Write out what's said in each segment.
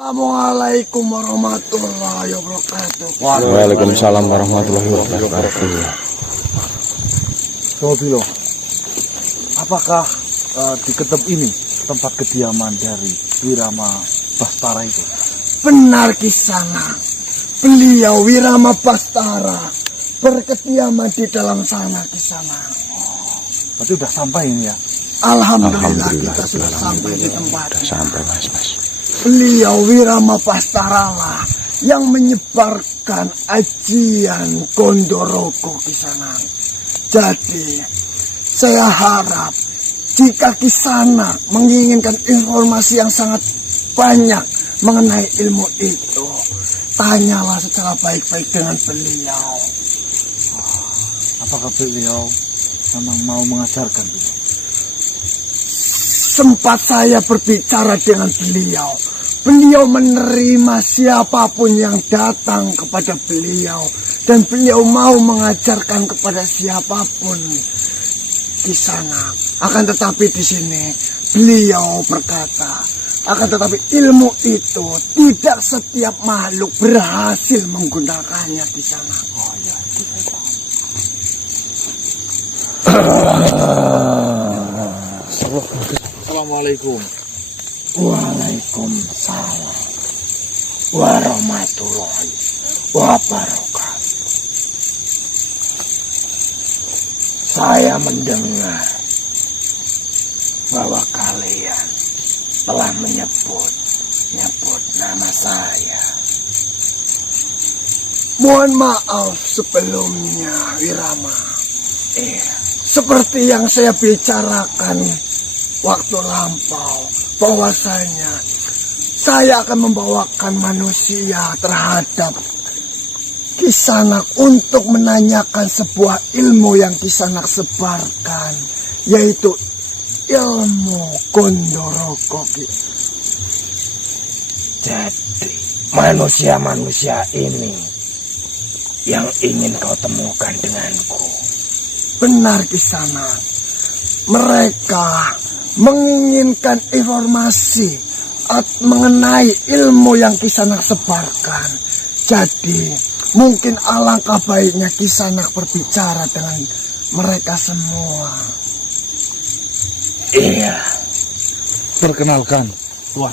Assalamualaikum warahmatullahi wabarakatuh. Waalaikumsalam warahmatullahi wabarakatuh. Sobilo, apakah di Ketep ini tempat kediaman dari Wirama Bastara itu? Benar Kisana, beliau Wirama Bastara berkediaman di dalam sana Kisana. Berarti udah sampai ini ya? Alhamdulillah kita sudah sampai di tempat. Sampai mas. Beliau Wirama Bastara lah yang menyebarkan ajian Gondorogo Kisana. Jadi saya harap jika Kisana menginginkan informasi yang sangat banyak mengenai ilmu itu, tanyalah secara baik-baik dengan beliau. Apakah beliau memang mau mengajarkan beliau? Sempat saya berbicara dengan beliau. Beliau menerima siapapun yang datang kepada beliau. Dan beliau mau mengajarkan kepada siapapun di sana. Akan tetapi di sini beliau berkata, akan tetapi ilmu itu tidak setiap makhluk berhasil menggunakannya di sana. Oh ya, Assalamualaikum. Waalaikumsalam warahmatullahi wabarakatuh. Saya mendengar bahwa kalian telah menyebut nama saya. Mohon maaf sebelumnya, Wirama. Seperti yang saya bicarakan waktu lampau, bahwasanya saya akan membawakan manusia terhadap Kisanak untuk menanyakan sebuah ilmu yang Kisanak sebarkan, yaitu ilmu Gondorogo. Jadi manusia-manusia ini yang ingin kau temukan denganku. Benar Kisanak, mereka menginginkan informasi mengenai ilmu yang Kisanak sebarkan. Jadi mungkin alangkah baiknya Kisanak berbicara dengan mereka semua. Iya. Perkenalkan, Tuan.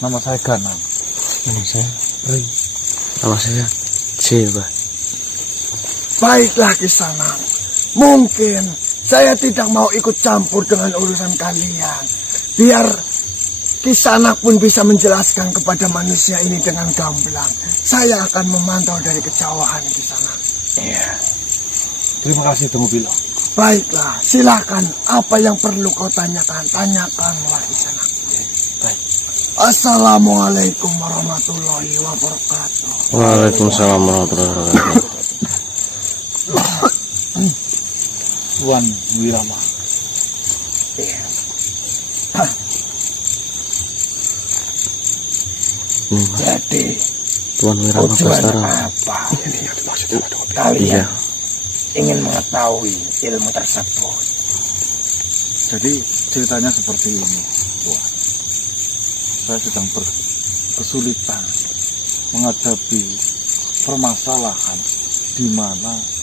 Nama saya Ganang. Nama saya Ri. Nama saya Jiwa. Baiklah Kisanak, mungkin saya tidak mau ikut campur dengan urusan kalian. Biar Kisanak pun bisa menjelaskan kepada manusia ini dengan gamblang. Saya akan memantau dari kejauhan Kisanak. Iya. Terima kasih Demobilo. Baiklah, silakan. Apa yang perlu kau tanyakan, tanyakanlah Kisanak. Baik. Assalamualaikum warahmatullahi wabarakatuh. Waalaikumsalam warahmatullahi wabarakatuh. Tuan Wirama. Iya. Jadi Tuan Wirama tujuan Bastara. apa kalian Iya. ingin mengetahui ilmu tersebut? Jadi ceritanya seperti ini, Tuan. Saya sedang kesulitan menghadapi permasalahan di mana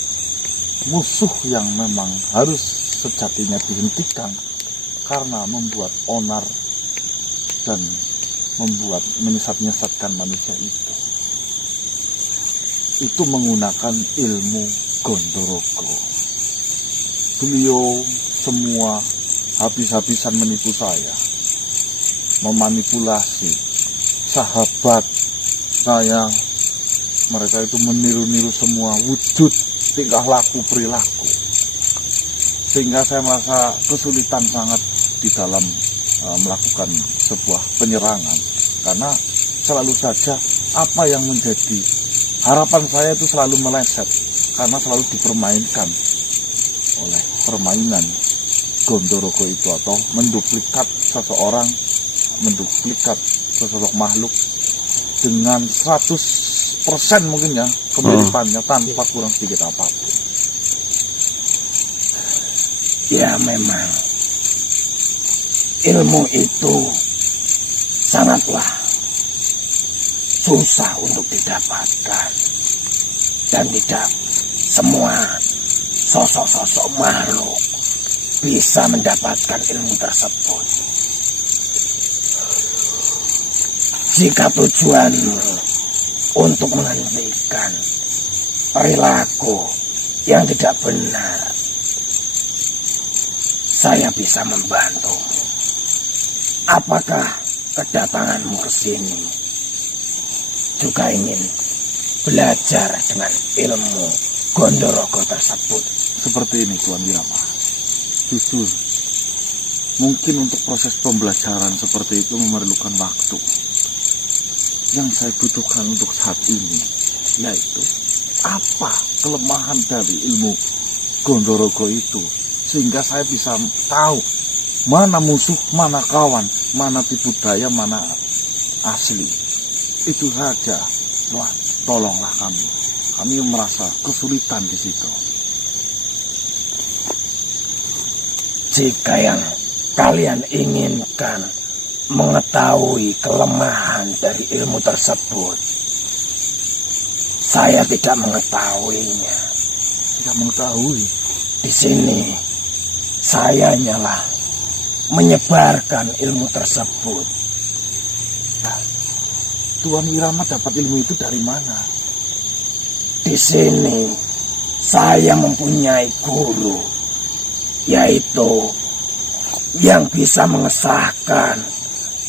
musuh yang memang harus sejatinya dihentikan karena membuat onar dan membuat menyesatkan manusia itu menggunakan ilmu Gondorogo. Beliau semua habis-habisan menipu saya, memanipulasi sahabat saya. Mereka itu meniru-niru semua wujud tingkah laku perilaku, sehingga saya merasa kesulitan sangat di dalam melakukan sebuah penyerangan, karena selalu saja apa yang menjadi harapan saya itu selalu meleset, karena selalu dipermainkan oleh permainan Gondorogo itu, atau menduplikat seseorang, menduplikat sesosok makhluk dengan 100% mungkin ya kemiripannya, tanpa kurang sedikit apapun. Ya memang ilmu itu sangatlah susah untuk didapatkan. Dan tidak semua sosok-sosok makhluk bisa mendapatkan ilmu tersebut. Jika tujuanmu untuk menghentikan perilaku yang tidak benar, saya bisa membantumu. Apakah kedatanganmu ke sini juga ingin belajar dengan ilmu Gondorogo tersebut? Seperti ini Tuan Wirama. Jujur, mungkin untuk proses pembelajaran seperti itu memerlukan waktu. Yang saya butuhkan untuk saat ini yaitu apa kelemahan dari ilmu Gondorogo itu, sehingga saya bisa tahu mana musuh, mana kawan, mana tipu daya, mana asli. Itu saja, Tuan. Tolonglah kami. Kami merasa kesulitan di situ. Jika yang kalian inginkan mengetahui kelemahan dari ilmu tersebut, saya tidak mengetahuinya. Tidak mengetahui. Di sini saya hanyalah menyebarkan ilmu tersebut. Tuan Wirama dapat ilmu itu dari mana? Di sini saya mempunyai guru, yaitu yang bisa mengesahkan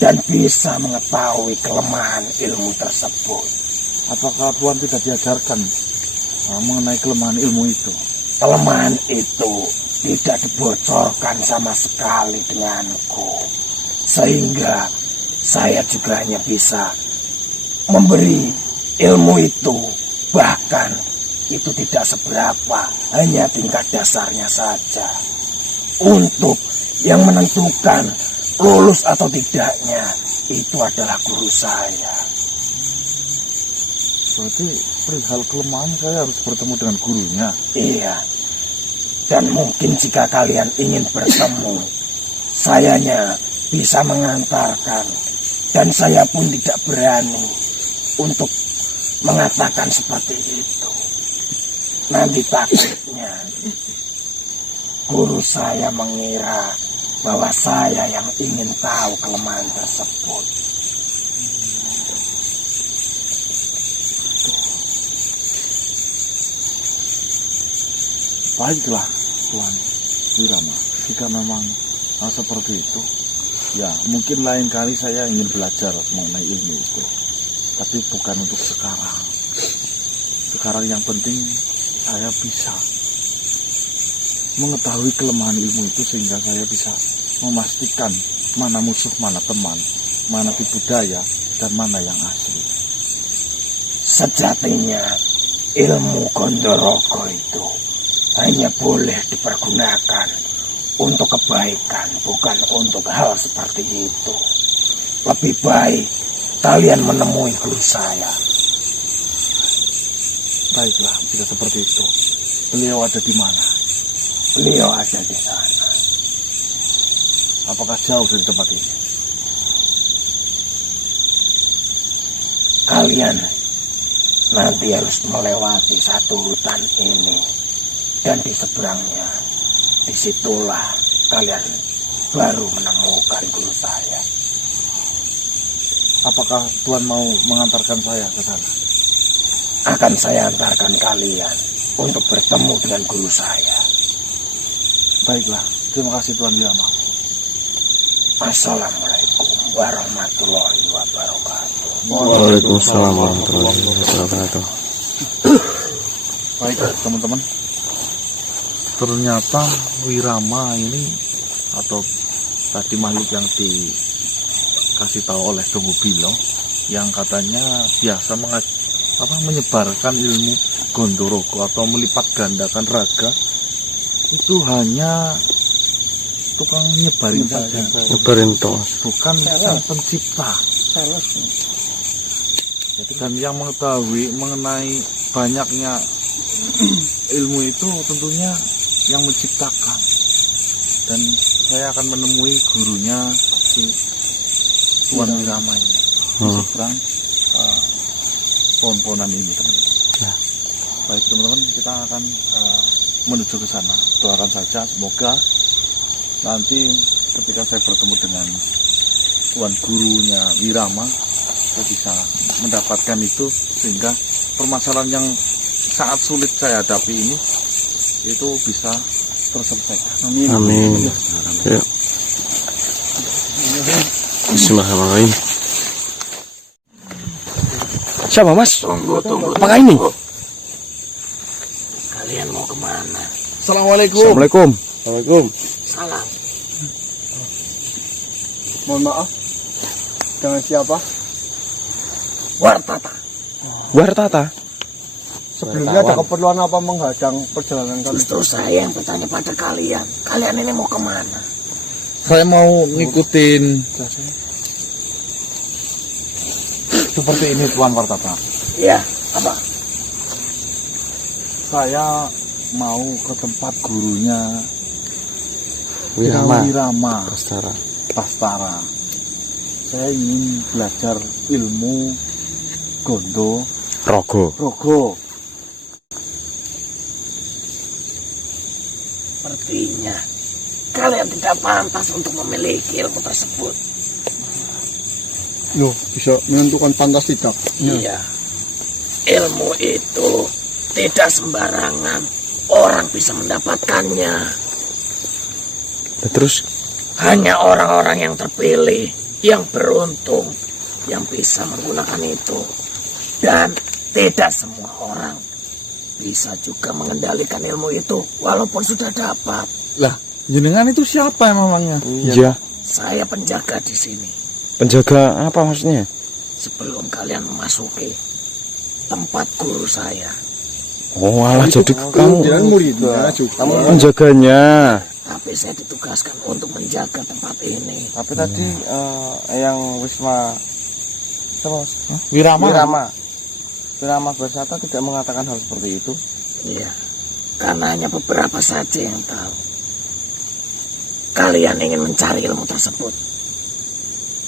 dan bisa mengetahui kelemahan ilmu tersebut. Apakah Tuan tidak diajarkan mengenai kelemahan ilmu itu? Kelemahan itu tidak dibocorkan sama sekali denganku, sehingga saya juga hanya bisa memberi ilmu itu. Bahkan itu tidak seberapa, hanya tingkat dasarnya saja. Untuk yang menentukan lulus atau tidaknya, itu adalah guru saya. Berarti perihal kelemahan saya harus bertemu dengan gurunya. Iya. Dan mungkin jika kalian ingin bertemu, sayanya bisa mengantarkan. Dan saya pun tidak berani untuk mengatakan seperti itu. Nanti takutnya guru saya mengira bahwa saya yang ingin tahu kelemahan tersebut. Baiklah, Tuan Wirama. Jika memang seperti itu, ya mungkin lain kali saya ingin belajar mengenai ilmu itu. Tapi bukan untuk sekarang. Sekarang yang penting saya bisa mengetahui kelemahan ilmu itu, sehingga saya bisa memastikan mana musuh, mana teman, mana tipu daya, dan mana yang asli. Sejatinya ilmu Gondorogo itu hanya boleh dipergunakan untuk kebaikan, bukan untuk hal seperti itu. Lebih baik kalian menemui guru saya. Baiklah, jika seperti itu. Beliau ada di mana? Beliau ada di sana. Apakah jauh dari tempat ini? Kalian nanti harus melewati satu hutan ini. Dan di seberangnya, disitulah kalian baru menemukan guru saya. Apakah Tuan mau mengantarkan saya ke sana? Akan saya antarkan kalian untuk bertemu dengan guru saya. Baiklah, terima kasih Tuan Wirama. Assalamualaikum warahmatullahi wabarakatuh. Waalaikumsalam warahmatullahi wabarakatuh. Baik teman-teman, ternyata Wirama ini, atau tadi makhluk yang dikasih tahu oleh Dongo Bilo, yang katanya biasa menyebarkan ilmu Gondorogo atau melipat gandakan raga, itu hanya tukang nyebarin saja, Nyebarin toh. bukan sang pencipta. Dan yang mengetahui mengenai banyaknya ilmu itu tentunya yang menciptakan. Dan saya akan menemui gurunya si Tuan Wirama ini di seberang pohon-pohonan ini, teman-teman. Ya. Baik teman-teman, kita akan menuju ke sana. Doakan saja, semoga nanti ketika saya bertemu dengan tuan gurunya Wirama, saya bisa mendapatkan itu, sehingga permasalahan yang sangat sulit saya hadapi ini itu bisa terselesaikan. Amin. Ya. Bismillahirrahmanirrahim. Siapa mas? Tunggu. Apakah ini? Kalian mau kemana? Assalamualaikum. Assalamualaikum. Assalamualaikum. Salam. Mohon maaf. Dengan siapa? Wartata. Wartata. Sebelumnya ada keperluan apa menghadang perjalanan kami? Justru saya yang bertanya pada kalian. Kalian ini mau kemana? Saya mau ngikutin seperti ini Tuan Wartata. Iya, apa? Saya mau ke tempat gurunya Wirama. Wirama Bastara. Bastara. Saya ingin belajar ilmu Gondo Rogo. Rogo. Sepertinya kalian tidak pantas untuk memiliki ilmu tersebut. Loh, bisa menentukan pantas tidak? Iya. Ilmu itu tidak sembarangan orang bisa mendapatkannya. Terus Hanya orang-orang yang terpilih, yang beruntung, yang bisa menggunakan itu. Dan tidak semua orang bisa juga mengendalikan ilmu itu walaupun sudah dapat. Lah, jenengan itu siapa emangnya? iya. Saya penjaga di sini. Penjaga apa maksudnya? Sebelum kalian memasuki tempat guru saya. Oh alah, jadi kamu Jangan muridnya juga. penjaganya. Tapi saya ditugaskan untuk menjaga tempat ini. Tapi tadi yang Wisma terus Wirama. Wirama Bersata tidak mengatakan hal seperti itu. Iya. Karena hanya beberapa saja yang tahu. Kalian ingin mencari ilmu tersebut.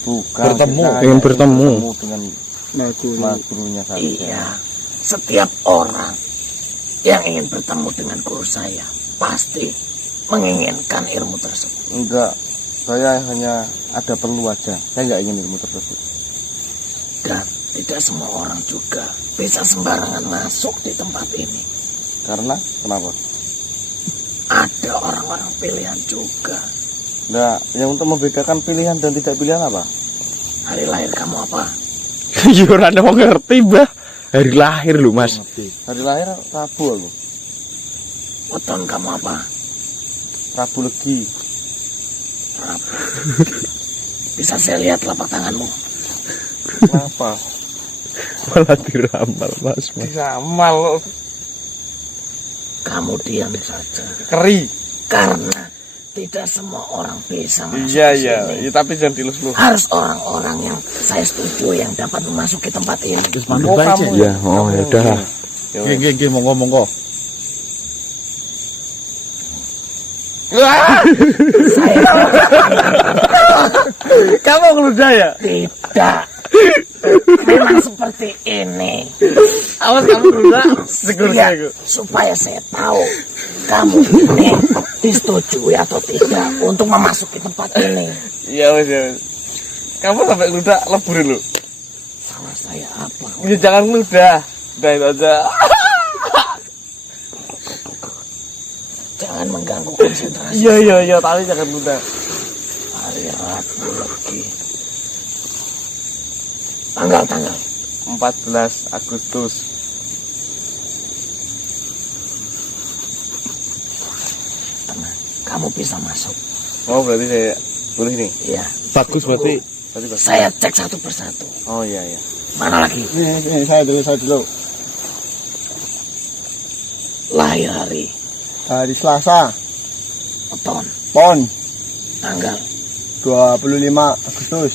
Bukan Bertemu. kita hanya Ingin bertemu. dengan Nah, guru. gurunya saja. Iya. Setiap orang yang ingin bertemu dengan guru saya pasti menginginkan ilmu tersebut. Enggak, saya hanya ada perlu aja. Saya nggak ingin ilmu tersebut. Dan tidak semua orang juga bisa sembarangan masuk di tempat ini. Karena kenapa? Ada orang-orang pilihan juga. Enggak, yang untuk membedakan pilihan dan tidak pilihan apa? Hari lahir kamu apa? Ya ora mau ngerti, Mbah. Hari lahir lu, Mas. Hari lahir Rabu aku. Weton kamu apa? Rabu Legi. Rabu. Bisa saya lihat telapak tanganmu? Kenapa? Malah diramal, Mas. Diramal loh. Kamu diam saja. Keri. Karena tidak semua orang bisa masuk Iya, ke iya. sini. Ya, tapi jangan dilus-lus. Harus orang-orang yang saya setuju yang dapat memasuki tempat ini. Oh, kamu Ya, oh ya udah. Ya, wes. Gini, monggo. Kamu ngeludah ya? Tidak. Memang seperti ini. Awas kamu ngeludah. Ya, supaya saya tahu kamu ini disetujui atau tidak untuk memasuki tempat ini. Iya wes ya. Wes. Kamu sampai ngeludah lebur lu. Salah saya apa? Ya jangan ngeludah. Udah itu aja. Jangan mengganggu konsentrasi. Iya, tapi jangan ngeludah. Hari Rabu lagi. Tanggal. 14 Agustus. Tenang, kamu bisa masuk. Oh berarti saya boleh nih. Iya. Bagus berarti. Berarti bagus. Saya cek satu persatu. Oh iya. Mana lagi? Ini saya dulu. Lahir hari, Hari Selasa, weton, PON, tanggal, 25 Agustus.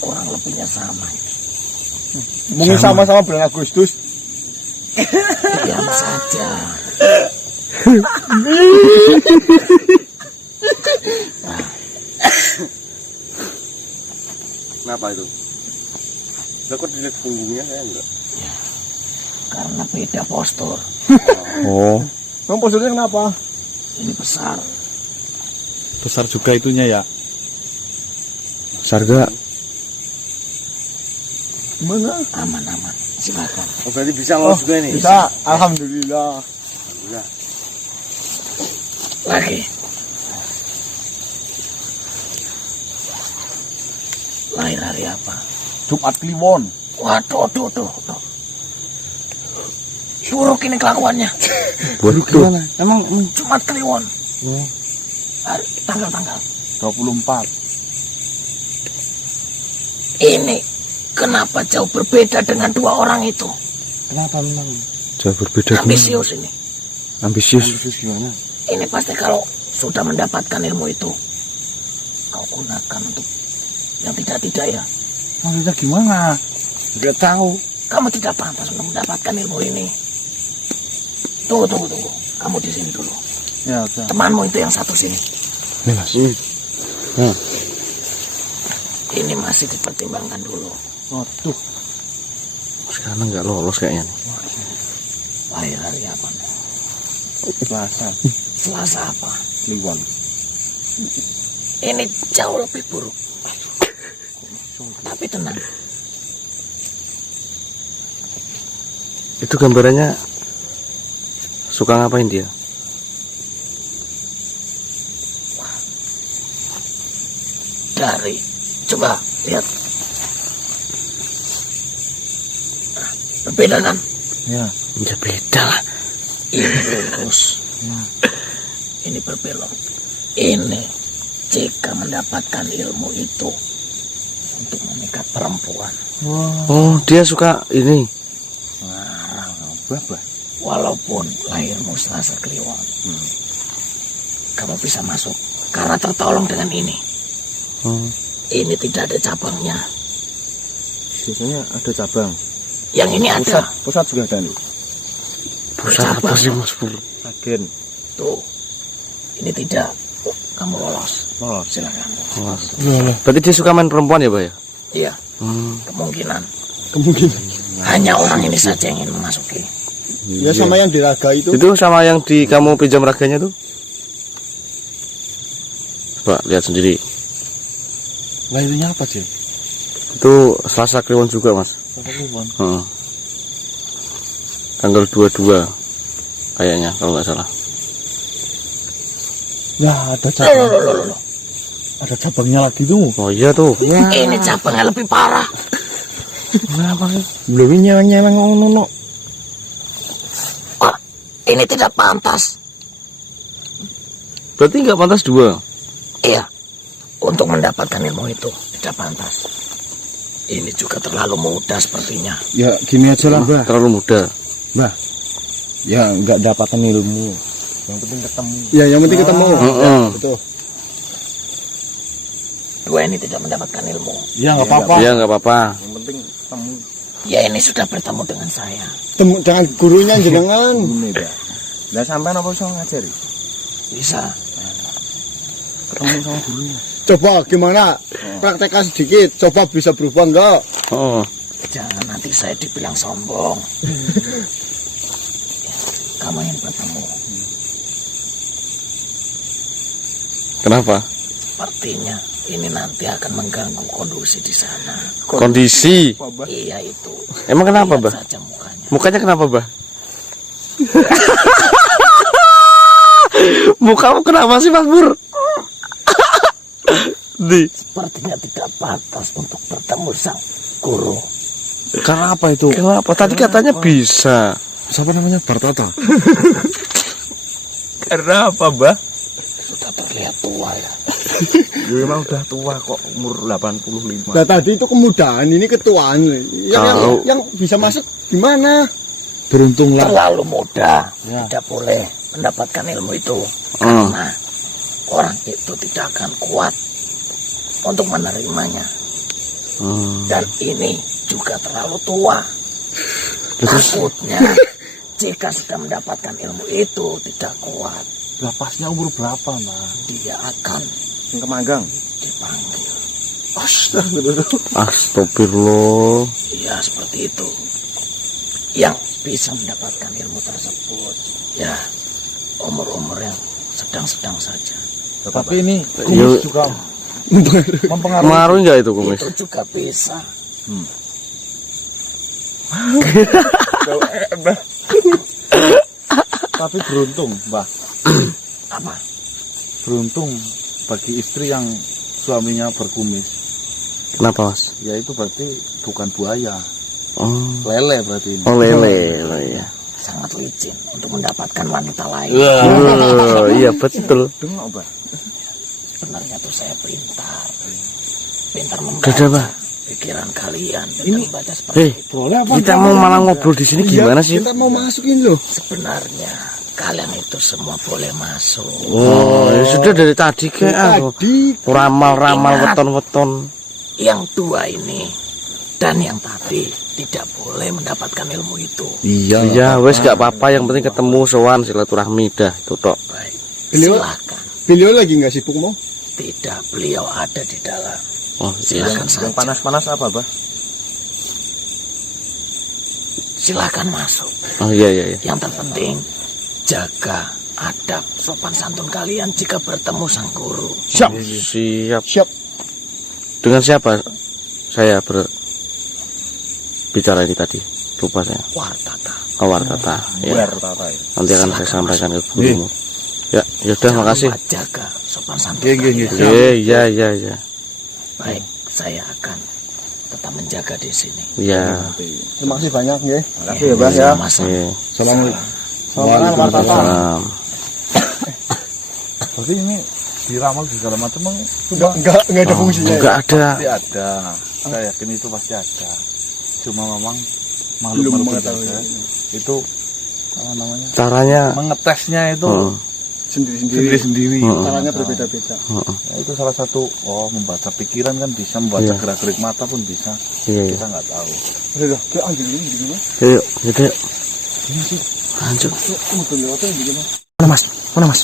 kurang lebihnya sama. Mungkin sama-sama bulan Agustus. Diam saja. Kenapa itu? Saya kok dilihat punggungnya saya enggak. Karena beda postur. Oh, Bang posturnya kenapa? Ini besar. besar juga itunya ya. Besar gak? Gimana? Aman-aman. Silakan. Oh, berarti bisa lolos juga ini. Bisa, alhamdulillah. Lagi. Lahir hari apa? Jumat Kliwon. Waduh, tuh. Buruk ini kelakuannya. Waduh. Emang Jumat Kliwon. Hari, tanggal. 24. Ini kenapa jauh berbeda dengan dua orang itu? kenapa memang? Jauh berbeda. Ambisius ini. Ambisius. Ambisius gimana? Ini pasti kalau sudah mendapatkan ilmu itu, kau gunakan untuk yang tidak ya. Maksudnya gimana? Enggak tahu. Kamu tidak pantas untuk mendapatkan ilmu ini. Tunggu. Kamu di sini dulu. Ya, udah. Temanmu itu yang satu sini. Ini mas. Ini masih dipertimbangkan dulu. Waduh. Sekarang nggak lolos kayaknya nih. Lahir hari apa? Selasa. Selasa apa? Kliwon. Ini jauh lebih buruk. Tapi tenang. Itu gambarannya suka ngapain dia? Dari coba lihat. Nah, berbeda kan? Ya. Ya beda lah. Ini lurus. Ini berbelok. Ini jika mendapatkan ilmu itu untuk memikat perempuan. Oh, dia suka ini. Bah. Walaupun lahirmu Selasa Kliwon, kamu bisa masuk karena tertolong dengan ini. Ini tidak ada cabangnya. Biasanya ada cabang. Yang ini ada. Pusat juga ada nih. Pusat apa sih mas Pur? Agen. Tuh. Ini tidak. Kamu lolos. Lolos. Silakan. Berarti dia suka main perempuan ya, Pak ya? Iya. Kemungkinan. Kemungkinan. Hanya orang ini saja yang ingin memasuki. Ya sama yang diraga itu. Itu sama yang di kamu pinjam raganya tuh? Coba lihat sendiri. Lahirnya apa sih? Itu Selasa Kliwon juga mas. Kliwon. Tanggal 22 kayaknya kalau nggak salah. Ya ada Loh. Ada cabangnya lagi tuh. Oh iya tuh. Ini cabangnya lebih parah. Kenapa sih? Belum nyeleng ngono. Wah, ini tidak pantas. Berarti nggak pantas 2. Iya. Untuk mendapatkan ilmu itu tidak pantas. Ini juga terlalu mudah sepertinya. Ya gini aja lah, Mbah. Terlalu muda. Ya nggak dapatkan ilmu. Yang penting ketemu. Ya yang penting ketemu. Betul. Dua ini tidak mendapatkan ilmu. Ya nggak apa-apa. Iya nggak apa-apa. Yang penting ketemu. Ya ini sudah bertemu dengan saya. Temu dengan gurunya jenengan. Ini dah. Lah sampean apa iso ngajari? Bisa. Ketemu sama gurunya. Coba gimana? Praktekkan sedikit. Coba bisa berubah enggak? Oh, Jangan nanti saya dibilang sombong. Kamu ingin bertemu. kenapa? Sepertinya ini nanti akan mengganggu kondisi di sana. Kondisi. Iya itu. Emang kenapa, Lihat Bah? saja mukanya. Mukanya kenapa, Bah? Mukamu kenapa sih, Mas Pur? Di. Sepertinya tidak pantas untuk bertemu sang guru. Karena apa itu? Kenapa? Tadi katanya bisa. Siapa namanya? Bartata. Karena apa, Bah? Sudah terlihat tua ya. Ya memang udah tua kok, umur 85. Nah tadi itu kemudahan, ini ketuaan. Yang bisa masuk gimana? Beruntung lah. Terlalu muda. Ya. Tidak boleh mendapatkan ilmu itu. Karena orang itu tidak akan kuat untuk menerimanya. Dan ini juga terlalu tua. Takutnya jika sudah mendapatkan ilmu itu tidak kuat, Lah pasnya umur berapa, Mas? dia akan Sing kemanggang. dipanggil Astagfirullah. Ya seperti itu. Yang bisa mendapatkan ilmu tersebut, ya umur-umur yang sedang-sedang saja. Tapi ini Yo, kumis juga mempengaruhi. pengaruh nggak itu kumis? Itu juga bisa. Tapi beruntung, Mbah. Apa? Beruntung bagi istri yang suaminya berkumis. Kenapa mas? Ya itu berarti bukan buaya, Oh, lele berarti ini. oh lele, oh, iya. Sangat licin untuk mendapatkan wanita lain. Oh, iya betul. Dengar, Mbah. Sebenarnya tuh saya pintar Dadah, membaca Mbah. pikiran kalian. Pintar membaca seperti Hei, itu. Boleh apa? kita mau malah ngobrol di sini gimana sih? Kita mau masukin loh. Sebenarnya kalian itu semua boleh masuk. Oh, ya sudah dari tadi kayak Tadi ramal-ramal Ingat. weton-weton. Yang dua ini dan yang tadi tidak boleh mendapatkan ilmu itu. Iya, wes gak apa-apa, yang penting ketemu sowan silaturahmi dah itu tok. Baik, Beliau- silakan. beliau lagi nggak sibuk mau? Tidak, beliau ada di dalam. Oh, iya. Silakan Yang saja. panas-panas apa, Bah? Silakan masuk. Oh iya iya iya. Yang terpenting jaga adab sopan santun kalian jika bertemu sang guru. Siap. Siap. Siap. Dengan siapa saya berbicara ini tadi? Lupa saya. Wartata. Wartata. Ya. Biar tata ya. Nanti akan saya sampaikan ke gurumu. Ya, yaudah Jangan makasih. lupa jaga sopan santun Iya, iya, kalian. iya. Iya iya iya. Baik, saya akan tetap menjaga di sini. Iya. Terima kasih banyak ya. Makasih ya, Bah ya. Sama-sama. Iya. Assalamualaikum. Waalaikumsalam. Salam. Berarti ini diramal segala macam Nggak ada fungsinya. ya? Enggak ada. pasti ada. Saya yakin itu pasti ada. Cuma memang Belum makhluk-makhluk mengetahui. penjaga itu apa namanya? Caranya Mengetesnya itu Heeh. Sendiri-sendiri. sendiri-sendiri. Caranya berbeda-beda. Ya, itu salah satu membaca pikiran kan bisa, membaca Iya. gerak-gerik mata pun bisa. Iya. Kita nggak tahu. Udah, kayak ambil ini gimana? Yuk, yuk. Lanjut. Betul lewatnya gimana? Mana mas? Mana mas?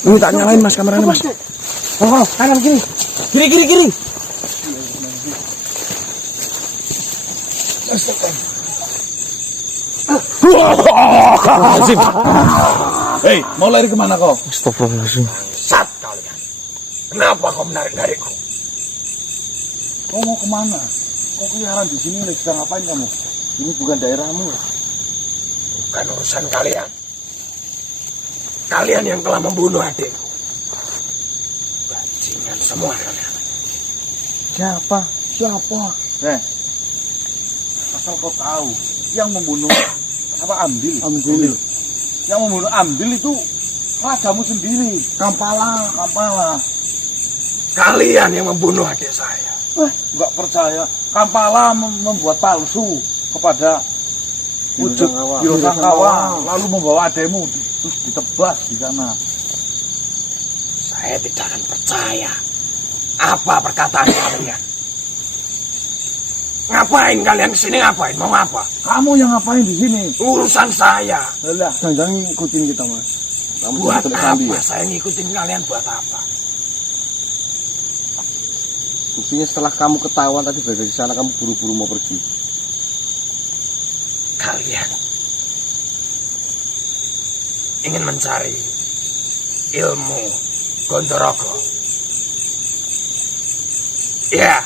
Ini tak nyalain mas kameranya mas. Oh, kanan kiri. Kiri kiri kiri. Hei, mau lari kemana kau? Astagfirullahaladzim. Sat kalian. Kenapa kau menarik-narikku? Kau mau kemana? Kau keliaran di sini lagi sedang ngapain kamu? Ini bukan daerahmu. Bukan urusan kalian. Kalian yang telah membunuh adikku. Bajingan semua kalian. Siapa? Siapa? Asal kau tahu, yang membunuh apa Ambil? Ambil. Yang membunuh Ambil itu ragamu sendiri. Kampala. Kalian yang membunuh adik saya. Enggak percaya. Kampala membuat palsu kepada wujud Wiro Sangkawa, lalu membawa ademu terus ditebas di sana. Saya tidak akan percaya. Apa perkataan kalian? Ngapain kalian kesini? Ngapain? Mau apa? Kamu yang ngapain di sini? Urusan saya. Lah, Jangan ngikutin kita mas. Buat apa saya ngikutin kalian? Buat apa? Buktinya setelah kamu ketahuan tadi berada di sana, kamu buru-buru mau pergi. Kalian ingin mencari ilmu Gondorogo. Ya.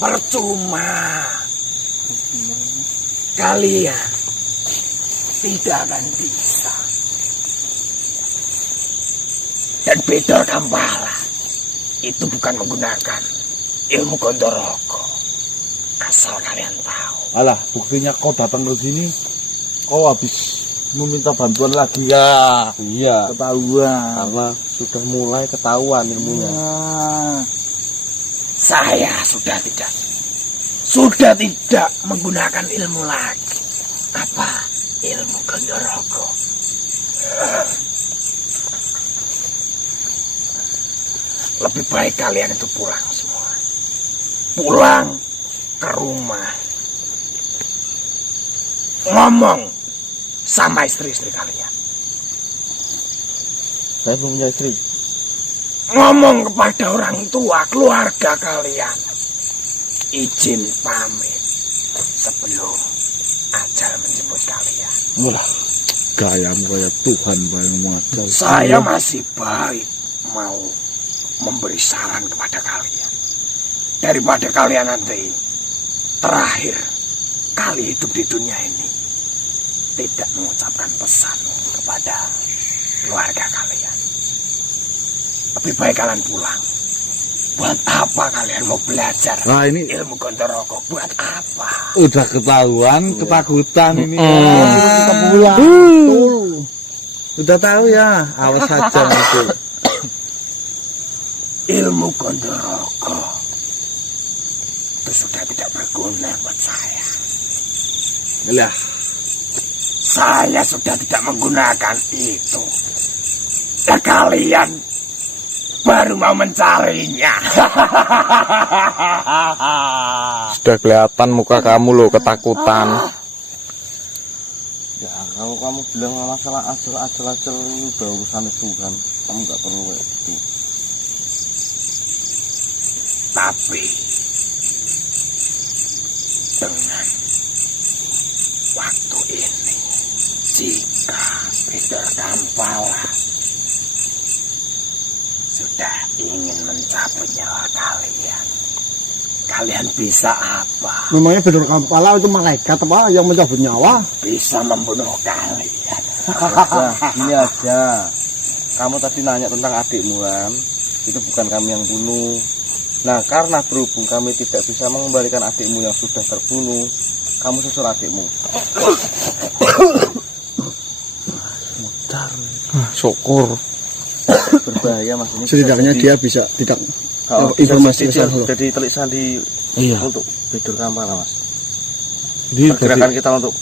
Percuma. Kalian tidak akan bisa. Dan Bedor Kampala itu bukan menggunakan ilmu Gondorogo. Asal kalian tahu. alah, buktinya kau datang ke sini, kau habis meminta bantuan lagi ya. Iya. Ketahuan. Karena sudah mulai ketahuan ilmunya. Saya sudah tidak menggunakan ilmu lagi. Apa? Ilmu Gondorogo. Lebih baik kalian itu pulang semua. Pulang ke rumah. ngomong sama istri-istri kalian. Saya belum punya istri. Ngomong kepada orang tua keluarga kalian. Izin pamit sebelum ajal menjemput kalian. Wah, gayamu kayak Tuhan bayang muacau. Saya masih baik mau memberi saran kepada kalian. Daripada kalian nanti terakhir kali hidup di dunia ini tidak mengucapkan pesan kepada keluarga kalian. Lebih baik kalian pulang. Buat apa kalian mau belajar Nah, ini ilmu Gondorogo? Buat apa? udah ketahuan, ketakutan ini. Kita pulang. Udah tahu ya, awas saja nanti. Ilmu Gondorogo itu sudah tidak berguna buat saya. Lah, Saya sudah tidak menggunakan itu. Lah kalian baru mau mencarinya. Sudah kelihatan muka kamu loh ketakutan. Ya kalau kamu bilang masalah acel ini udah urusan Tuhan, kamu nggak perlu kayak gitu. Tapi dengan waktu ini, jika Peter Kampala sudah ingin mencabut nyawa kalian, kalian bisa apa? Memangnya Bedor Kampala itu malaikat apa yang mencabut nyawa? Bisa membunuh kalian. Nah, ini aja. Kamu tadi nanya tentang adikmu kan? Itu bukan kami yang bunuh. Nah, karena berhubung kami tidak bisa mengembalikan adikmu yang sudah terbunuh, kamu susul adikmu. Syukur. Berbahaya mas ini. Setidaknya dia bisa tidak informasi informasi kesal. jadi telik sandi Iya. untuk Bedor Kampala mas. Di Pergerakan kita untuk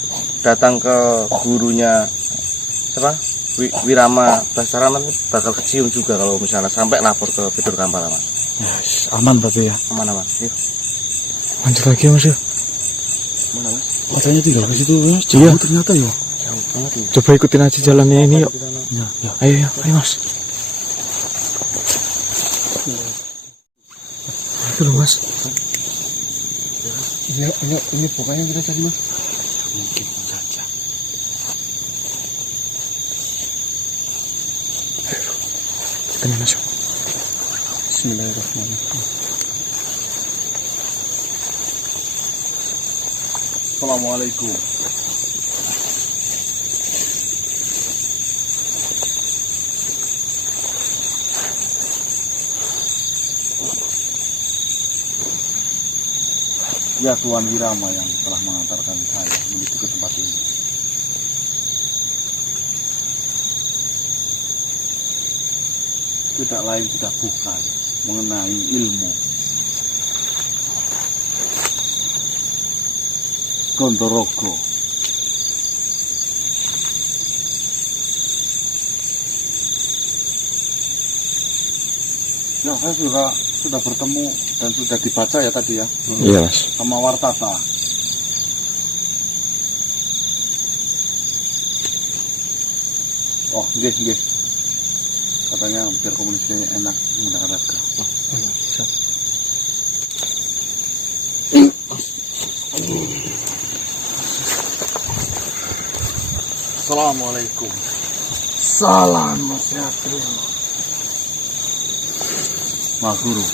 datang ke gurunya siapa? Wirama Basaraman bakal kecium juga kalau misalnya sampai lapor ke Bedor Kampala mas. Yes, aman berarti ya. Aman. Yuk. Lanjut lagi ya, Mas ya. Mana mas? Katanya tinggal ke situ Mas. Iya. Ternyata ya. Jauh banget nih. Coba ikutin aja jalannya ini yuk. Ya. Ayo Mas. Itu loh Mas. Ini pokoknya kita cari mas. Mungkin saja. Ayo. Kita nih masuk. Bismillahirrahmanirrahim. Assalamualaikum. Ya Tuan Wirama yang telah mengantarkan saya menuju ke tempat ini. Tidak lain tidak bukan mengenai ilmu Gondorogo. Ya, saya sudah bertemu dan sudah dibaca ya tadi ya. Iya Mas. Sama Wartata. Oh, nggih. Katanya biar komunikasinya enak menggunakan naskah. Assalamualaikum. Salam Mas Yatri. Mas Guru.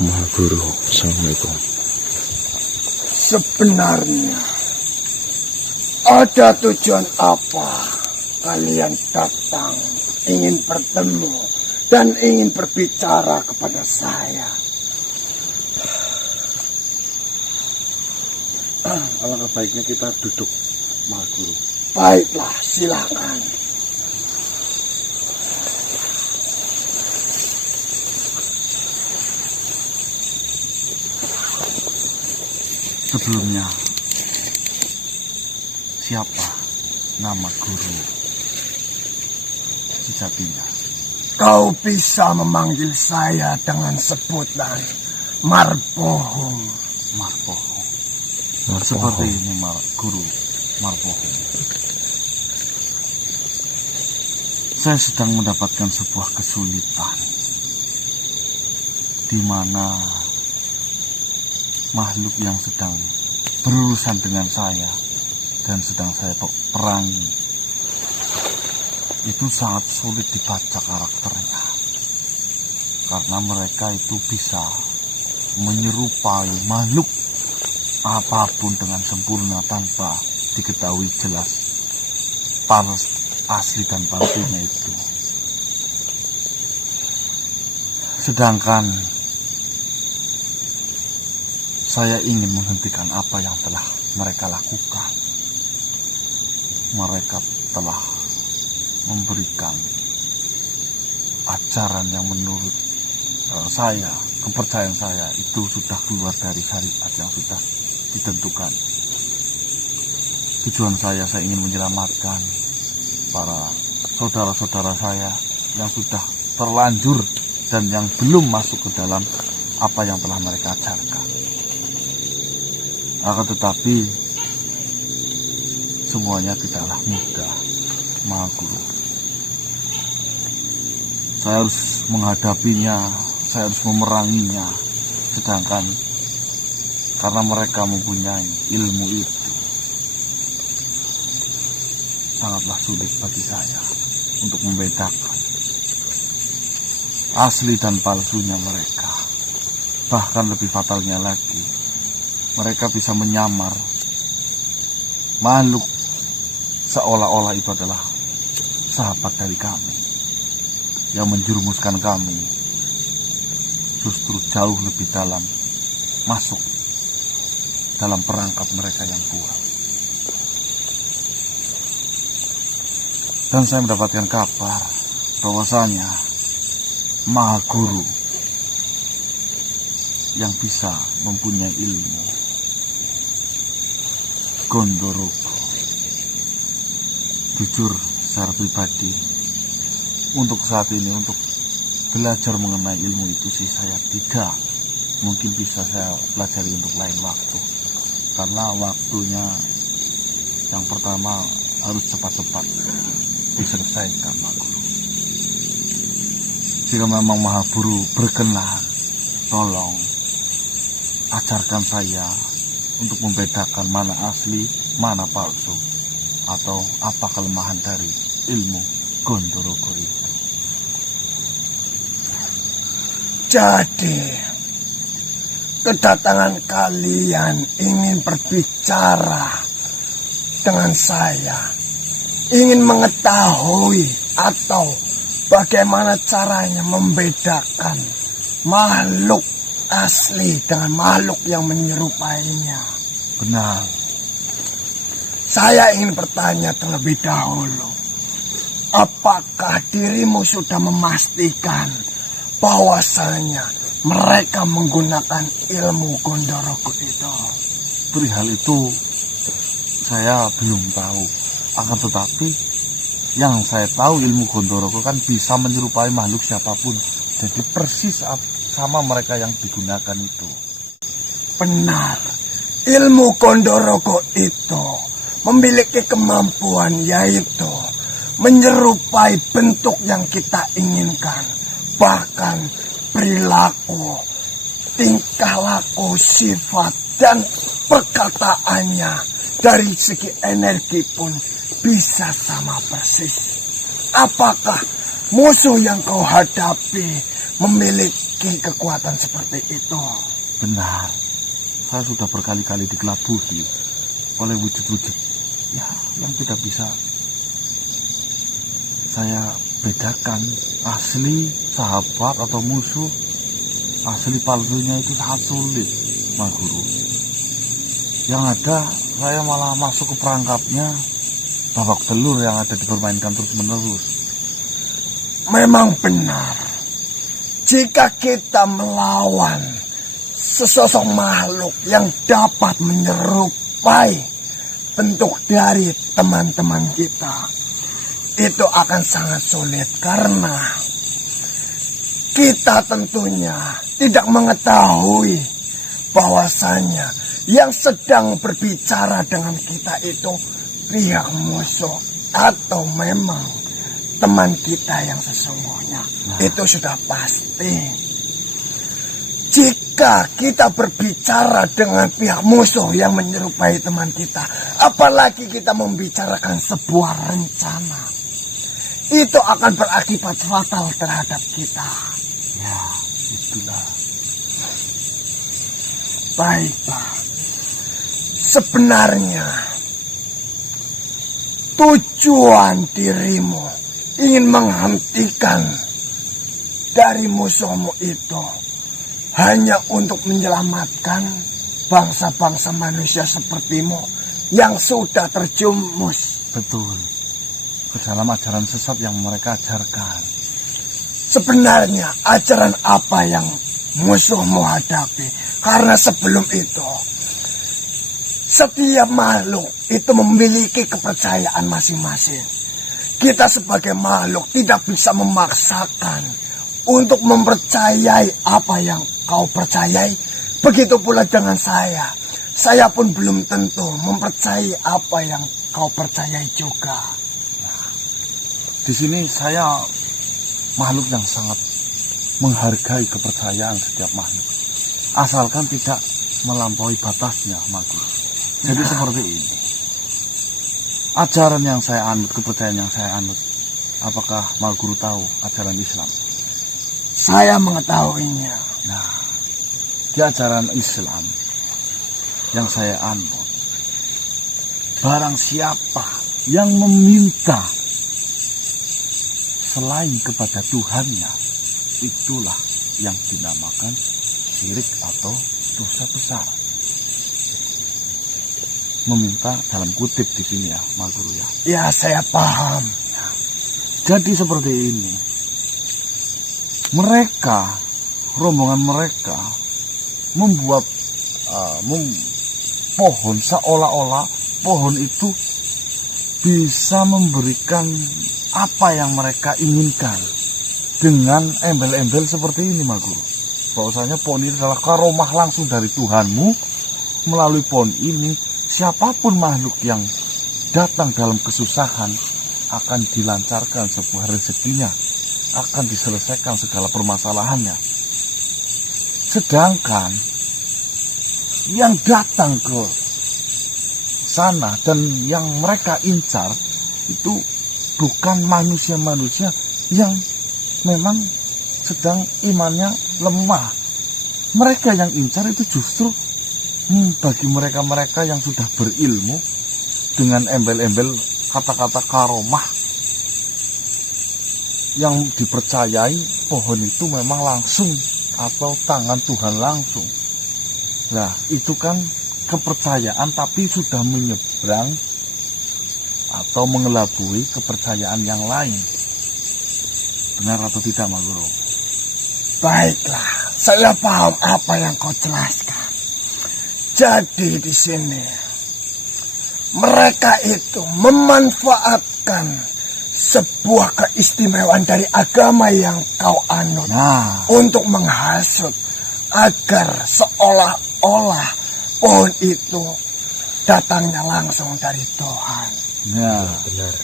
Maha Guru. Assalamualaikum. Sebenarnya ada tujuan apa kalian datang ingin bertemu dan ingin berbicara kepada saya? Alangkah baiknya kita duduk, Mas Guru. Baiklah, silakan. Sebelumnya, siapa nama guru sejatinya? Kau bisa memanggil saya dengan sebutan Marpohong. Marpohong. Seperti ini Guru Marpoho. Saya sedang mendapatkan sebuah kesulitan di mana makhluk yang sedang berurusan dengan saya dan sedang saya perangi itu sangat sulit dibaca karakternya, karena mereka itu bisa menyerupai makhluk apapun dengan sempurna tanpa diketahui jelas asli dan palsunya itu. Sedangkan saya ingin menghentikan apa yang telah mereka lakukan. Mereka telah memberikan ajaran yang menurut saya, kepercayaan saya itu sudah keluar dari syariat yang sudah ditentukan. Tujuan saya ingin menyelamatkan para saudara-saudara saya yang sudah terlanjur dan yang belum masuk ke dalam apa yang telah mereka ajarkan. Akan tetapi semuanya tidaklah mudah, Maha Guru. Saya harus menghadapinya, saya harus memeranginya, sedangkan karena mereka mempunyai ilmu itu, sangatlah sulit bagi saya untuk membedakan asli dan palsunya mereka. Bahkan lebih fatalnya lagi, mereka bisa menyamar makhluk seolah-olah itu adalah sahabat dari kami, yang menjerumuskan kami justru jauh lebih dalam, masuk dalam perangkap mereka yang kuat. Dan saya mendapatkan kabar bahwasanya Maha Guru yang bisa mempunyai ilmu Gondorogo. Jujur secara pribadi, untuk saat ini, untuk belajar mengenai ilmu itu sih saya tidak. Mungkin bisa saya pelajari untuk lain waktu, karena waktunya yang pertama harus cepat-cepat diselesaikan, Pak Guru. Jika memang Maha Guru berkenan, tolong ajarkan saya untuk membedakan mana asli, mana palsu, atau apa kelemahan dari ilmu Gondorogo itu. Jadi, kedatangan kalian ingin berbicara dengan saya, ingin mengetahui atau bagaimana caranya membedakan makhluk asli dengan makhluk yang menyerupainya. Benar. Saya ingin bertanya terlebih dahulu, apakah dirimu sudah memastikan bahwasanya mereka menggunakan ilmu Gondorogo itu? Perihal itu saya belum tahu. Akan tetapi yang saya tahu, ilmu Gondorogo kan bisa menyerupai makhluk siapapun. Jadi persis sama mereka yang digunakan itu. Benar, ilmu Gondorogo itu memiliki kemampuan, yaitu menyerupai bentuk yang kita inginkan. Bahkan perilaku, tingkah laku, sifat, dan perkataannya dari segi energi pun bisa sama persis. Apakah musuh yang kau hadapi memiliki kekuatan seperti itu? Benar. Saya sudah berkali-kali dikelabui oleh wujud-wujud ya yang tidak bisa saya bedakan asli, sahabat, atau musuh. Asli palsunya itu sangat sulit, Mas Guru. Yang ada saya malah masuk ke perangkapnya, babak telur yang ada dipermainkan terus-menerus. Memang benar, jika kita melawan sesosok makhluk yang dapat menyerupai bentuk dari teman-teman kita, itu akan sangat sulit, karena kita tentunya tidak mengetahui bahwasanya yang sedang berbicara dengan kita itu pihak musuh atau memang teman kita yang sesungguhnya. Itu sudah pasti. Jika kita berbicara dengan pihak musuh yang menyerupai teman kita, apalagi kita membicarakan sebuah rencana, itu akan berakibat fatal terhadap kita. Ya, itulah. Baik, Pak. Sebenarnya tujuan dirimu ingin menghentikan dari musuhmu itu hanya untuk menyelamatkan bangsa-bangsa manusia sepertimu yang sudah terjumus. Betul. Ke dalam ajaran sesat yang mereka ajarkan. Sebenarnya ajaran apa yang musuhmu hadapi? Karena sebelum itu, setiap makhluk itu memiliki kepercayaan masing-masing. Kita sebagai makhluk tidak bisa memaksakan untuk mempercayai apa yang kau percayai. Begitu pula dengan saya. Saya pun belum tentu mempercayai apa yang kau percayai juga. Di sini saya makhluk yang sangat menghargai kepercayaan setiap makhluk. Asalkan tidak melampaui batasnya, Maguru. Jadi seperti ini. Ajaran yang saya anut, kepercayaan yang saya anut, apakah Maguru tahu ajaran Islam? Saya mengetahuinya. Nah, di ajaran Islam yang saya anut, barang siapa yang meminta selain kepada Tuhannya, itulah yang dinamakan syirik atau dosa besar. Meminta dalam kutip di sini ya, Maguru ya. Ya, saya paham. Jadi seperti ini. Mereka, rombongan mereka membuat pohon seolah-olah pohon itu bisa memberikan apa yang mereka inginkan dengan embel-embel seperti ini, Maguru. Bahwasanya pohon ini adalah karomah langsung dari Tuhanmu. Melalui pohon ini, siapapun makhluk yang datang dalam kesusahan akan dilancarkan sebuah rezekinya, akan diselesaikan segala permasalahannya. Sedangkan yang datang ke sana dan yang mereka incar itu bukan manusia-manusia yang memang sedang imannya lemah. Mereka yang incar itu justru bagi mereka-mereka yang sudah berilmu dengan embel-embel kata-kata karomah yang dipercayai pohon itu memang langsung atau tangan Tuhan langsung. Nah, itu kan kepercayaan tapi sudah menyeberang atau mengelabui kepercayaan yang lain. Benar atau tidak, Maguru? Baiklah, saya paham apa yang kau jelaskan. Jadi di sini mereka itu memanfaatkan sebuah keistimewaan dari agama yang kau anut untuk menghasut agar seolah-olah pohon itu datangnya langsung dari Tuhan. Ya, benar.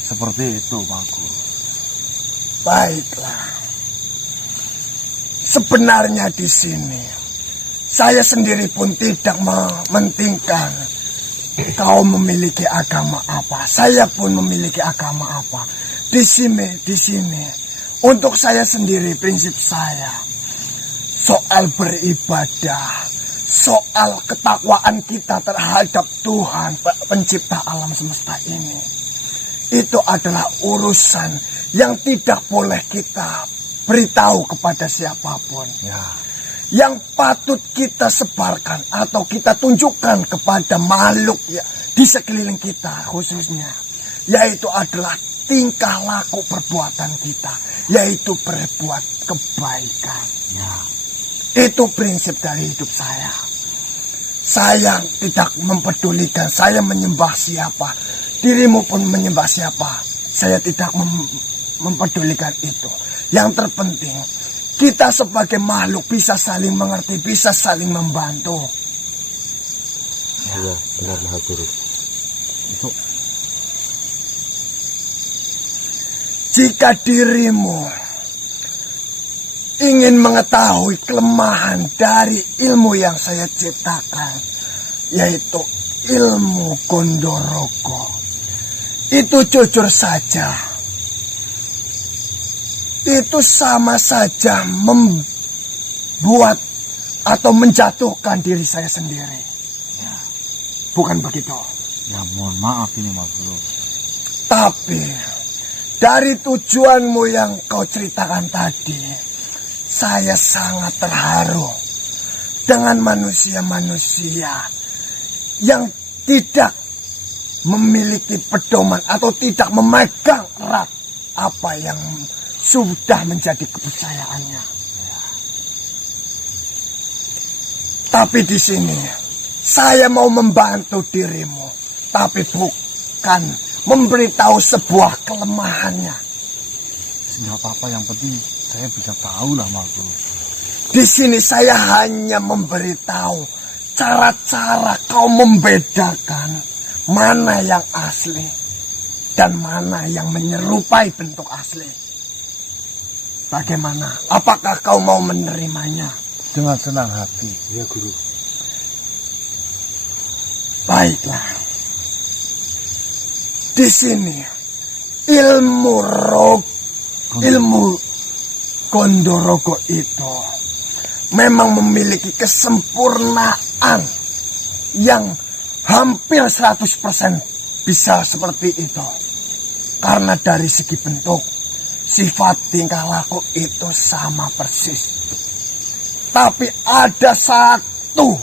Seperti itu, Maguru. Baiklah. Sebenarnya di sini saya sendiri pun tidak mementingkan kau memiliki agama apa. Saya pun memiliki agama apa. Di sini untuk saya sendiri prinsip saya soal beribadah, soal ketakwaan kita terhadap Tuhan pencipta alam semesta ini. Itu adalah urusan yang tidak boleh kita beritahu kepada siapapun. Ya. Yang patut kita sebarkan atau kita tunjukkan kepada makhluk ya, di sekeliling kita khususnya, yaitu adalah tingkah laku perbuatan kita, yaitu berbuat kebaikan. Ya. Itu prinsip dari hidup saya. Saya tidak mempedulikan saya menyembah siapa, dirimu pun menyembah siapa. Saya tidak mempedulikan itu. Yang terpenting kita sebagai makhluk bisa saling mengerti, bisa saling membantu. Iya, benar Maha Guru. Itu Jika dirimu ingin mengetahui kelemahan dari ilmu yang saya ciptakan, yaitu ilmu Gondorogo, itu jujur saja, itu sama saja membuat atau menjatuhkan diri saya sendiri. Bukan begitu? ya mohon maaf ini Mas Guru. Tapi dari tujuanmu yang kau ceritakan tadi, saya sangat terharu dengan manusia-manusia yang tidak memiliki pedoman atau tidak memegang erat apa yang sudah menjadi kepercayaannya. Tapi di sini saya mau membantu dirimu, tapi bukan memberitahu sebuah kelemahannya. Enggak apa-apa, yang penting saya bisa tahu lah Mas Guru. Di sini saya hanya memberitahu cara-cara kau membedakan mana yang asli dan mana yang menyerupai bentuk asli. Bagaimana? Apakah kau mau menerimanya? Dengan senang hati. Iya Guru. Baiklah. Di sini ilmu Gondorogo itu memang memiliki kesempurnaan yang hampir 100% bisa seperti itu. Karena dari segi bentuk, sifat tingkah laku itu sama persis. Tapi ada satu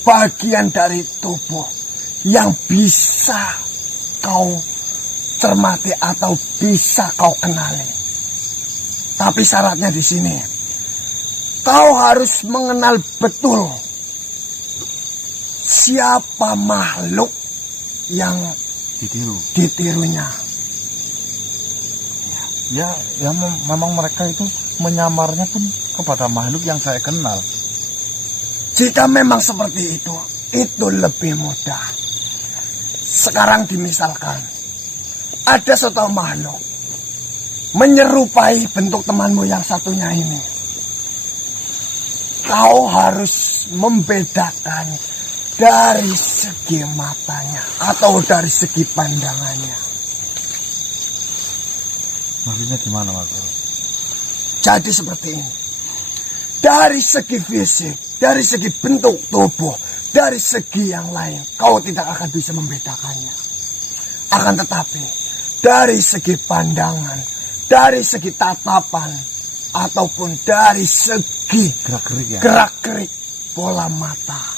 bagian dari tubuh yang bisa kau cermati atau bisa kau kenali. Tapi syaratnya di sini, kau harus mengenal betul siapa makhluk yang ditirunya. Ya memang mereka itu menyamarnya pun kepada makhluk yang saya kenal. Jika memang seperti itu lebih mudah. Sekarang dimisalkan, ada suatu makhluk menyerupai bentuk temanmu yang satunya ini. Kau harus membedakan dari segi matanya atau dari segi pandangannya. Maksudnya gimana Mas Guru? Jadi seperti ini. Dari segi fisik, dari segi bentuk tubuh, dari segi yang lain, kau tidak akan bisa membedakannya. Akan tetapi, dari segi pandangan, dari segi tatapan, ataupun dari segi gerak-gerik bola mata,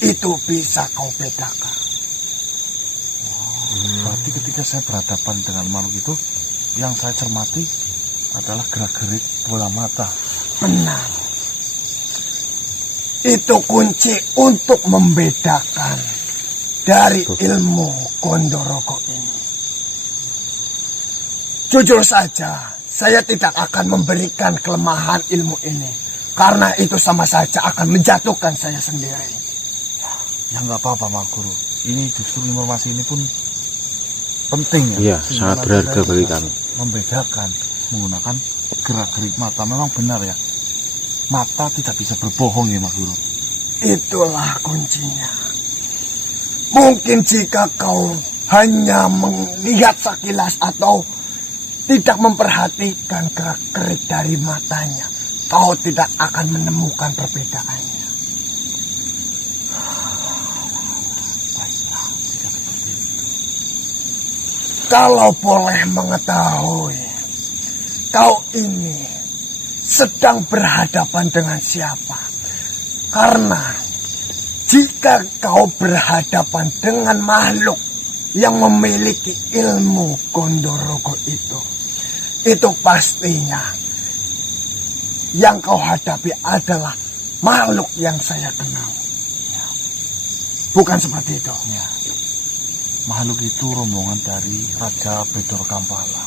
itu bisa kau bedakan. Berarti ketika saya berhadapan dengan makhluk itu, yang saya cermati adalah gerak-gerik bola mata. Benar. Itu kunci untuk membedakan dari ilmu Gondorogo ini. Jujur saja, saya tidak akan memberikan kelemahan ilmu ini. Karena itu sama saja akan menjatuhkan saya sendiri. Ya nggak apa-apa Mas Guru. Ini justru informasi ini pun penting ya. Iya, Sehingga sangat nanti berharga saya bagi bisa kami. membedakan menggunakan gerak-gerik mata. Memang benar ya. Mata tidak bisa berbohong ya Mas Guru. Itulah kuncinya. Mungkin jika kau hanya melihat sekilas atau tidak memperhatikan gerak-gerik dari matanya, kau tidak akan menemukan perbedaannya. Baiklah, jika seperti itu. Kalau boleh mengetahui, kau ini sedang berhadapan dengan siapa? Karena jika kau berhadapan dengan makhluk yang memiliki ilmu Gondorogo itu pastinya yang kau hadapi adalah makhluk yang saya kenal. Bukan seperti itu. Ya. Makhluk itu rombongan dari Raja Bedor Kampala.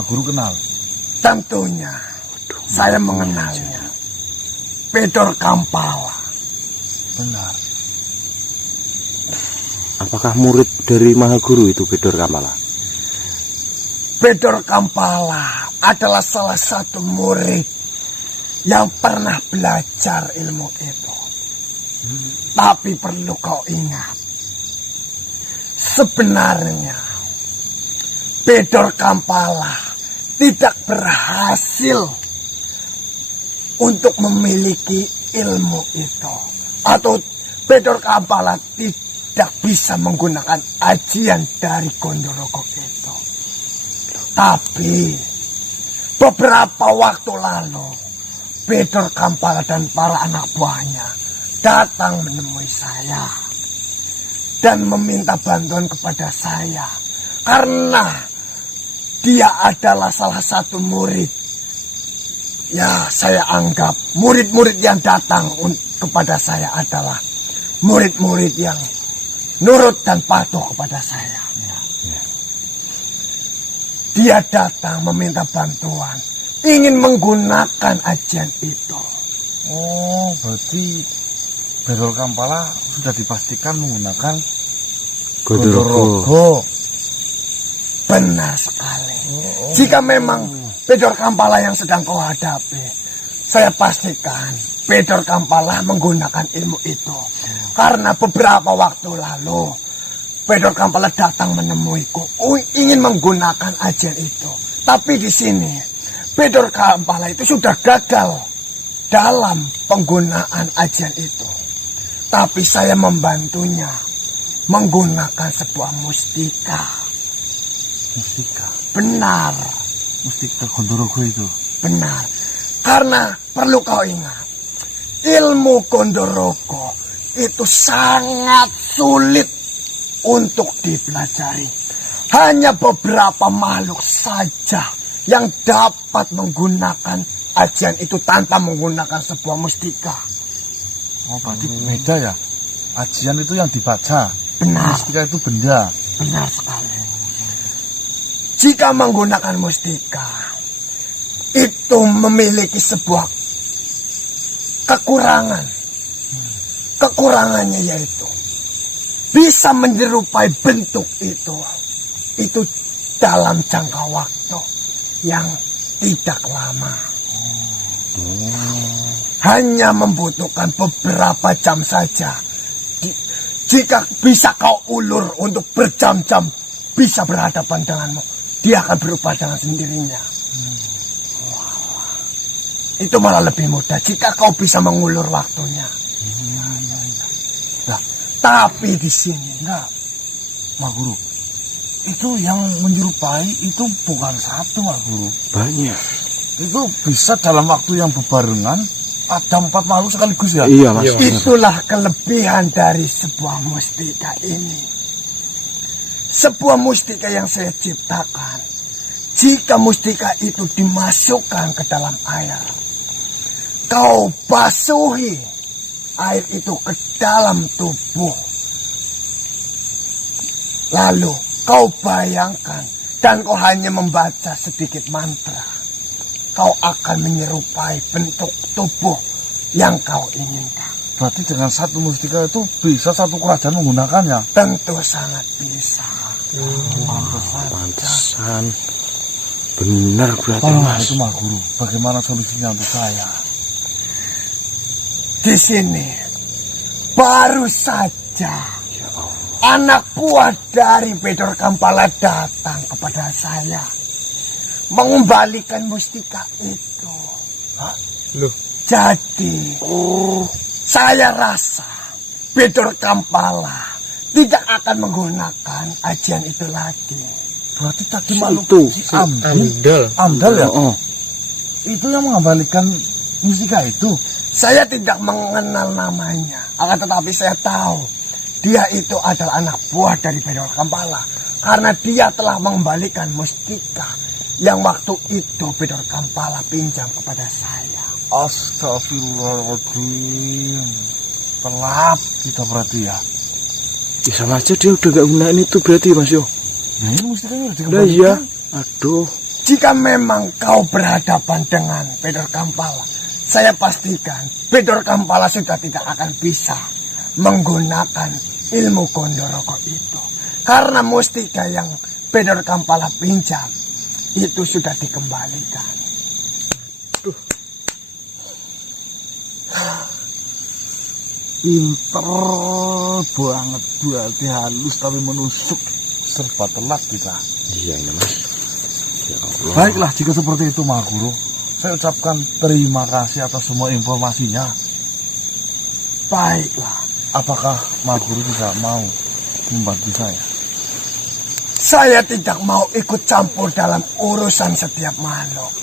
Guru kenal. Tentunya saya mengenalnya. Pedor Kampala. Benar. Apakah murid dari Mahaguru itu Pedor Kampala? Pedor Kampala adalah salah satu murid yang pernah belajar ilmu itu. Tapi perlu kau ingat, sebenarnya Pedor Kampala tidak berhasil untuk memiliki ilmu itu. Atau Pedor Kampala tidak bisa menggunakan ajian dari Gondorogo itu. Tapi beberapa waktu lalu Pedor Kampala dan para anak buahnya datang menemui saya dan meminta bantuan kepada saya karena dia adalah salah satu murid. Ya, saya anggap murid-murid yang datang kepada saya adalah murid-murid yang nurut dan patuh kepada saya. Dia datang meminta bantuan, ingin menggunakan ajian itu. Oh, berarti Pedor Kampala sudah dipastikan menggunakan Gondorogo. Benar sekali. Jika memang Pedor Kampala yang sedang kau hadapi, saya pastikan Pedor Kampala menggunakan ilmu itu. Karena beberapa waktu lalu Pedor Kampala datang menemuiku, ingin menggunakan ajian itu. Tapi di sini Pedor Kampala itu sudah gagal dalam penggunaan ajian itu. Tapi saya membantunya menggunakan sebuah mustika. Mustika. Benar. Mustika Gondorogo itu. Benar. Karena perlu kau ingat, ilmu Gondorogo itu sangat sulit untuk dipelajari. Hanya beberapa makhluk saja yang dapat menggunakan ajian itu tanpa menggunakan sebuah mustika. Oh, berarti beda ya. Ajian itu yang dibaca. Benar. Mustika itu benda. Benar sekali. Jika menggunakan mustika, itu memiliki sebuah kekurangan. Kekurangannya yaitu bisa menyerupai bentuk itu dalam jangka waktu yang tidak lama. Hanya membutuhkan beberapa jam saja. Jika bisa kau ulur untuk berjam-jam bisa berhadapan denganmu, dia akan berubah dengan sendirinya. Itu malah lebih mudah jika kau bisa mengulur waktunya. Nah, Tapi di sini enggak, Guru. Itu yang menyerupai itu bukan satu, Guru. Banyak. Itu bisa dalam waktu yang berbarengan ada 4 makhluk sekaligus ya? Iya, Mas. itulah kelebihan dari sebuah mustika ini. Sebuah mustika yang saya ciptakan, jika mustika itu dimasukkan ke dalam air, kau basuhi air itu ke dalam tubuh, lalu kau bayangkan dan kau hanya membaca sedikit mantra, kau akan menyerupai bentuk tubuh yang kau inginkan. Berarti dengan satu mustika itu bisa satu kerajaan menggunakannya? Tentu sangat bisa. Pantesan. Benar berarti, Tolong Mas. itu, Guru. Bagaimana solusinya untuk saya? Di sini baru saja anak buah dari Pedor Kampala datang kepada saya mengembalikan mustika itu. Loh. Jadi saya rasa Pedor Kampala tidak akan menggunakan ajian itu lagi. Berarti tadi makhluk Itu, si Amdal. Amdal. Amdal ya? Oh, Itu yang mengembalikan mustika itu. Saya tidak mengenal namanya, akan tetapi saya tahu dia itu adalah anak buah dari Pedor Kampala. Karena dia telah mengembalikan mustika yang waktu itu Pedor Kampala pinjam kepada saya. Astagfirullahaladzim. Telat kita berarti ya. ya sama aja dia udah gak gunain itu berarti, Mas yo. Nah, ini mustikanya udah Lah dikembalikan. iya. Aduh. Jika memang kau berhadapan dengan Bedor Kampala, saya pastikan Bedor Kampala sudah tidak akan bisa menggunakan ilmu Gondoroko itu. Karena mustika yang Bedor Kampala pinjam itu sudah dikembalikan. Pinter banget, berarti halus tapi menusuk. Serba telat kita. Iya ini Mas. Ya Allah. Baiklah, jika seperti itu Maha Guru, saya ucapkan terima kasih atas semua informasinya. Baiklah, Apakah Maha Guru bisa mau membantu saya? saya tidak mau ikut campur dalam urusan setiap makhluk.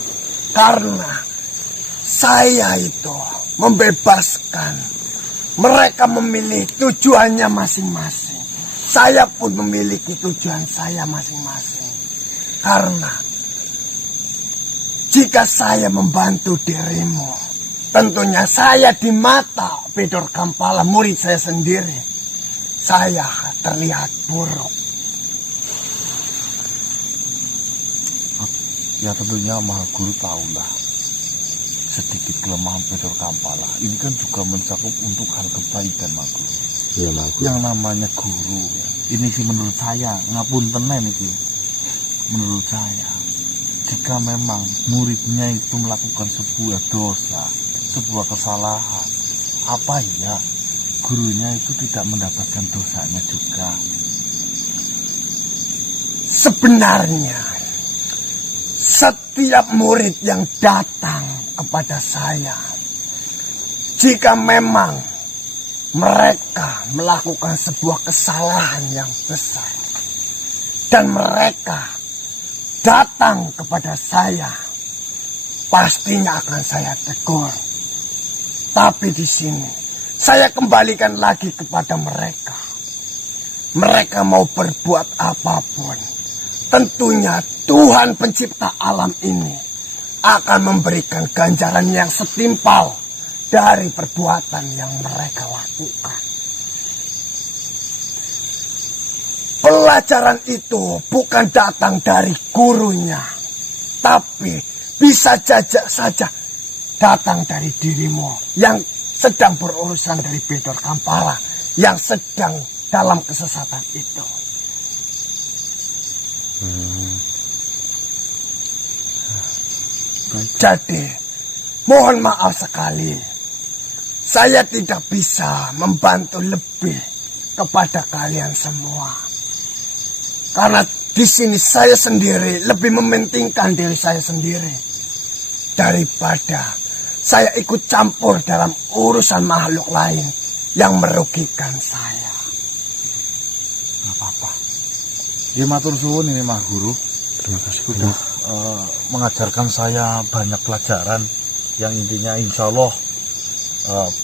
Karena saya itu membebaskan. Mereka memilih tujuannya masing-masing. Saya pun memiliki tujuan saya masing-masing. Karena jika saya membantu dirimu, tentunya saya di mata Bedor Kampala, murid saya sendiri, saya terlihat buruk. Ya tentunya Maha Guru tahulah sedikit kelemahan Bedor Kampala. Ini kan juga mencakup untuk hal kebaikan Maha Guru. Iya Maha Guru. Yang namanya guru, ini sih menurut saya ngapunten iki. Menurut saya, jika memang muridnya itu melakukan sebuah dosa, sebuah kesalahan, apa ya gurunya itu tidak mendapatkan dosanya juga? Sebenarnya setiap murid yang datang kepada saya, jika memang mereka melakukan sebuah kesalahan yang besar dan mereka datang kepada saya, pastinya akan saya tegur. Tapi di sini saya kembalikan lagi kepada mereka. Mereka mau berbuat apapun, tentunya Tuhan pencipta alam ini akan memberikan ganjaran yang setimpal dari perbuatan yang mereka lakukan. Pelajaran itu bukan datang dari gurunya, tapi bisa saja datang dari dirimu yang sedang berurusan dari Bedor Kampala, yang sedang dalam kesesatan itu. Jadi, mohon maaf sekali, saya tidak bisa membantu lebih kepada kalian semua. Karena di sini saya sendiri lebih mementingkan diri saya sendiri daripada saya ikut campur dalam urusan makhluk lain yang merugikan saya. Gak apa-apa. Ya matur suwun ini Maha Guru. Terima kasih Sudah mengajarkan saya banyak pelajaran yang intinya insya Allah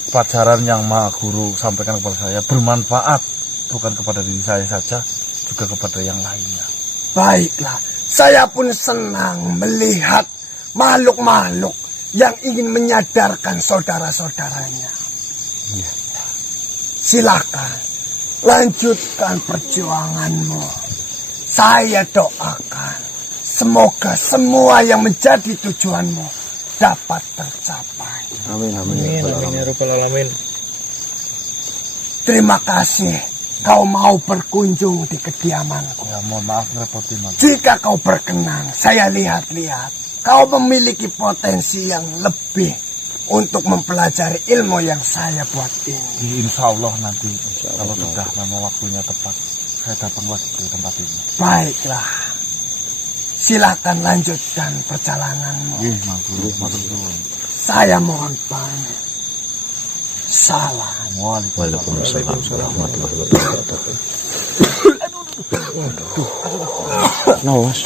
pelajaran yang Maha Guru sampaikan kepada saya bermanfaat bukan kepada diri saya saja, juga kepada yang lainnya. Baiklah, saya pun senang melihat makhluk-makhluk yang ingin menyadarkan saudara-saudaranya. Silakan, lanjutkan perjuanganmu. Saya doakan, semoga semua yang menjadi tujuanmu dapat tercapai. Amin amin Amin ya rabbal alamin. Terima kasih kau mau berkunjung di kediamanku. Ya mohon maaf ngerepotin Mas. Jika kau berkenan, saya lihat-lihat kau memiliki potensi yang lebih untuk mempelajari ilmu yang saya buat ini. Insya Allah nanti kalau sudah memang waktunya tepat saya datang lagi ke tempat ini. Baiklah, silakan lanjutkan perjalananmu. Iya Maha Guru, matur suwun. Saya mohon pamit. Salam. Waalaikumsalam warahmatullahi wabarakatuh. Nah, Mas.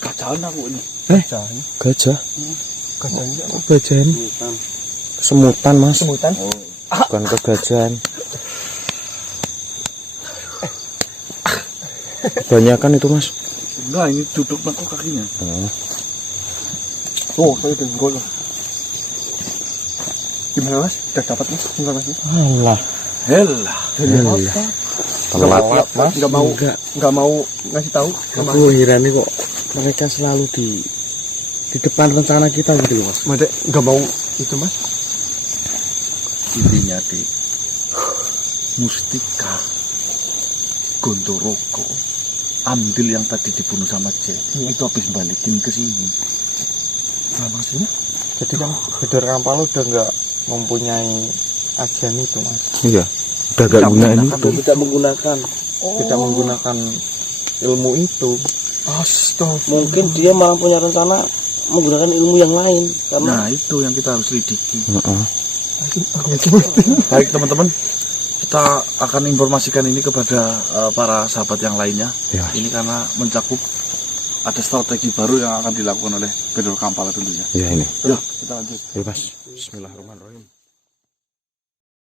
Kacauan aku ini. Gajah. Gajahan. Semutan, Mas. Semutan? Bukan kegajahan. Kebanyakan itu, Mas. Enggak, ini duduk aku kakinya. Oh, saya denggol. Gimana Mas? Sudah dapat Mas informasinya? Allah. Helah. Telat, Mas. Enggak mau ngasih tahu. Aku hirani kok mereka selalu di depan rencana kita gitu loh, Mas. Mas, nggak mau itu, Mas. Intinya, Dik, Mustika, Gondoroko, Amdil yang tadi dibunuh sama Jet, itu habis balikin ke sini. Nah, maksudnya? Jadi kan Bedor Kampal udah nggak mempunyai ajian itu, Mas. Iya. Udah gak gunain itu. Tidak menggunakan ilmu itu. Astaga. Mungkin dia malah punya rencana menggunakan ilmu yang lain karena Nah, itu yang kita harus lidiki. Heeh. Baik teman-teman, kita akan informasikan ini kepada para sahabat yang lainnya. Ya. Ini karena mencakup ada strategi baru yang akan dilakukan oleh Bedor Kampal tentunya. Iya ini. Yuk, kita lanjut. Ya, Mas. Bismillahirrahmanirrahim.